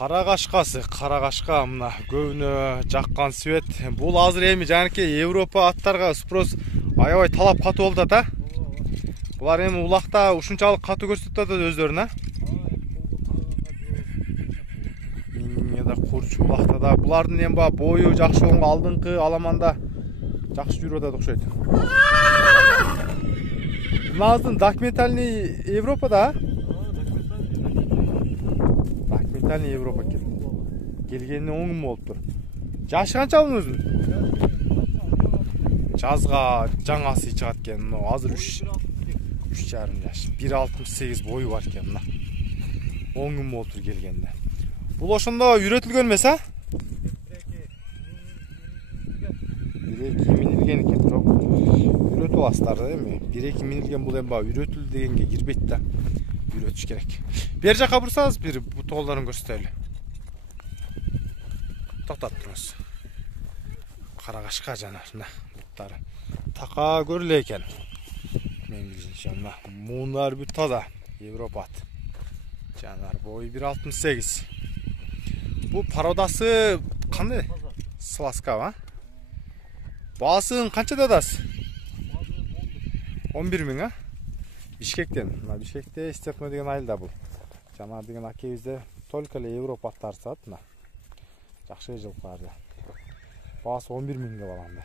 Карагашка мына көбүнө жаккан свет. Бул азыр эми жанакей Европа аттарга спрос аябай талап катуу болуп атат, Булар эми улакта ушунчалык катуу көрсөтүп атат өздөрүн, да курч улакта да. Булардын эми баягы бою жакшы болгонго алдыңкы аламанда жакшы жүрүп атат окшойт. Мына документальный Европада, документальный Европа келгенине 10 күн болуптур. Жашы канча bunun өзүнүн? Жазга жаңа сый чыгат экен. Азыр 3,5 жаш. 1,68 бою бар экен мына. 10 күн болуптур келгенине. Бул ошондо үйрөтүлгөн эмес, 1-2 минилген экен, бирок үйрөтүп аласыздар да эми. 1-2 минилген бул эми баягы үйрөтүлдү дегенге кирбейт да. Үйрөтүш керек. Бер жака бурсаңыз бир тоголорун көрсөтөлү. Токтоп туруңуз. Карагашка жанарына буттары. Така көрүлө экен. Мен билишимче мына муундар бүт таза. Европа ат. Жанар бою 1,68. Бу породасы кандай? Сласка, Баасын канча дадасыз? 11 миң, Бишкектен. Мына Бишкекте Степно деген айылда бул. Жанар деген акебизде только эле Европа аттары сатат мына. Жакшы жылкыларды. Баасы 11 миңге барганда.